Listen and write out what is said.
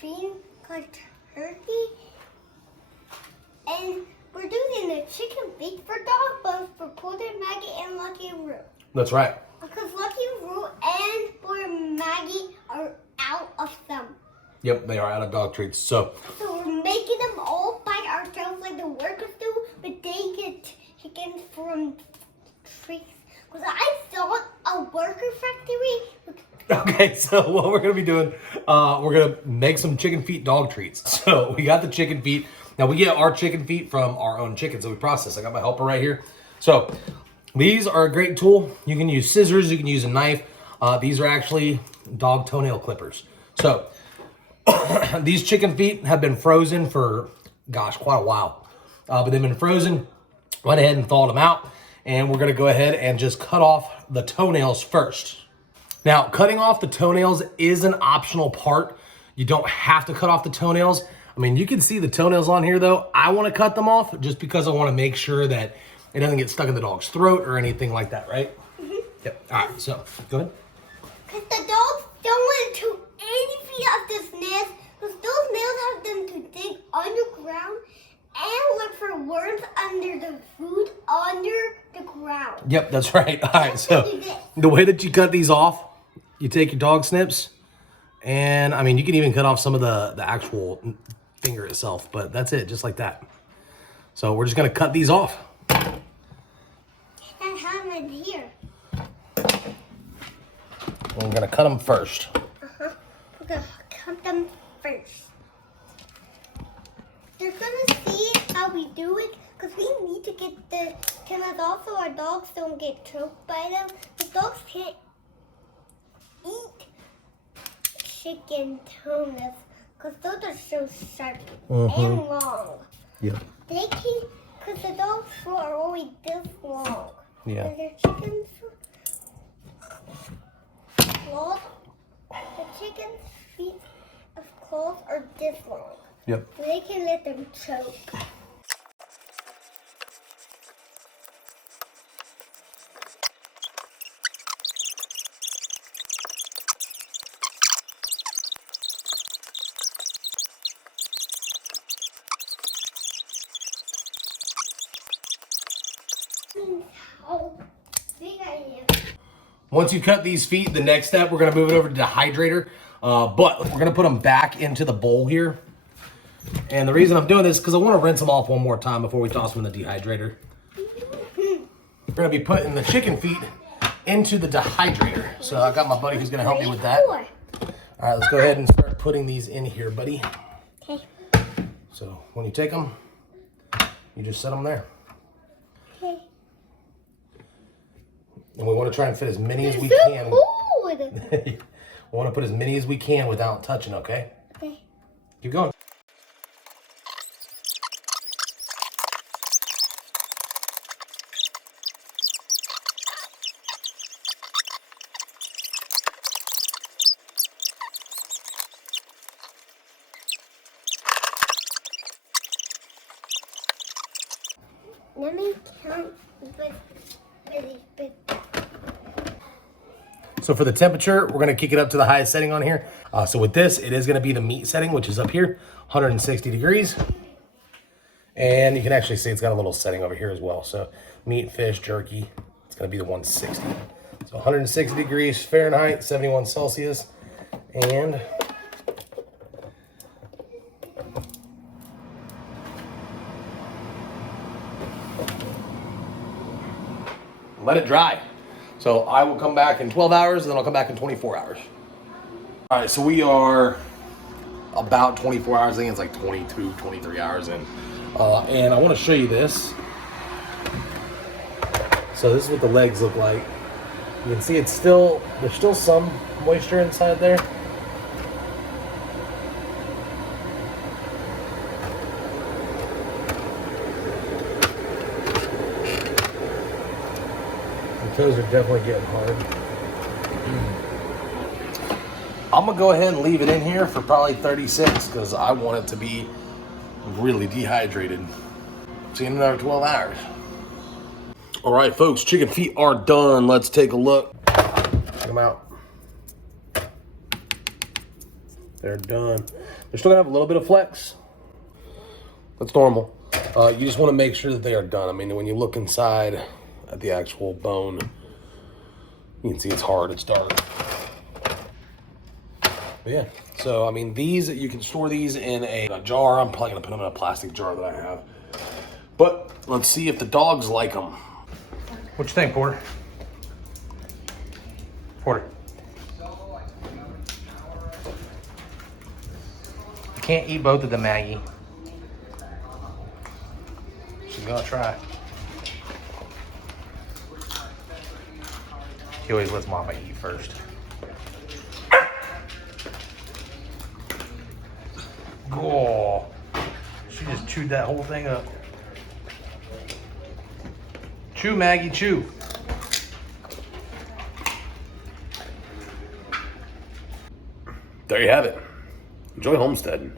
being called turkey. And we're doing the chicken feet for dog both for Porter, Maggie, and Lucky and Roo. That's right. Because Lucky, Roo, and Porter, Maggie are out of them. Yep, they are out of dog treats. So we're making them all by ourselves like the workers do, but they get chickens from trees. Because I thought a worker factory. okay, so what we're gonna be doing, we're gonna make some chicken feet dog treats. So we got the chicken feet. Now we get our chicken feet from our own chickens that we process. I got my helper right here. So these are a great tool. You can use scissors, you can use a knife. These are actually dog toenail clippers. So these chicken feet have been frozen for, gosh, quite a while. But they've been frozen. Went ahead and thawed them out. And we're gonna go ahead and just cut off the toenails first. Now, cutting off the toenails is an optional part. You don't have to cut off the toenails. I mean, you can see the toenails on here though. I wanna cut them off just because I wanna make sure that it doesn't get stuck in the dog's throat or anything like that, right? Mm-hmm. Yep, all right, so go ahead. Because the dogs don't want to chew any feet off this nest, because those nails have them to dig underground and look for worms under the food under the ground. Yep, that's right. All right, so the way that you cut these off, you take your dog snips, and I mean, you can even cut off some of the actual finger itself, but that's it, just like that. So we're just gonna cut these off. And have them in here. We're gonna cut them first. We're gonna cut them first. They're gonna see how we do it, because we need to get the toenails off so our dogs don't get choked by them. The dogs can't eat chicken toenails because those are so sharp and long. Yeah. They can, because the dogs' feet are only this long. Yeah. And their chickens' claws, the chicken's feet of claws are this long. Yep. They can let them choke. How big I am. Once you cut these feet, the next step, we're gonna move it over to the dehydrator, but we're gonna put them back into the bowl here. And the reason I'm doing this is because I want to rinse them off one more time before we toss them in the dehydrator. We're gonna be putting the chicken feet into the dehydrator. So I got my buddy who's gonna help me with that. All right, let's go ahead and start putting these in here, buddy. Okay. So when you take them, you just set them there. Okay. And we want to try and fit as many as we so can. Cold. We want to put as many as we can without touching, okay? Okay. Keep going. Let me count really big. So for the temperature, we're gonna kick it up to the highest setting on here. So with this, it is gonna be the meat setting, which is up here, 160 degrees. And you can actually see it's got a little setting over here as well. So meat, fish, jerky, it's gonna be the 160. So 160 degrees Fahrenheit, 71 Celsius. And let it dry. So I will come back in 12 hours and then I'll come back in 24 hours. All right, so we are about 24 hours. I think it's like 22, 23 hours in. And I want to show you this. So this is what the legs look like. You can see there's still some moisture inside there. The toes are definitely getting hard. I'm gonna go ahead and leave it in here for probably 36 because I want it to be really dehydrated. See you in another 12 hours. All right, folks, chicken feet are done. Let's take a look. Check them out. They're done. They're still gonna have a little bit of flex. That's normal. You just want to make sure that they are done. I mean, when you look inside at the actual bone, you can see it's hard, it's dark. But yeah, so I mean, these, you can store these in a jar. I'm probably gonna put them in a plastic jar that I have. But let's see if the dogs like them. What you think, Porter? Porter. You can't eat both of them, Maggie. She's gonna try. He always lets Mama eat first. Oh, she just chewed that whole thing up. Chew, Maggie, chew. There you have it. Enjoy Homestead.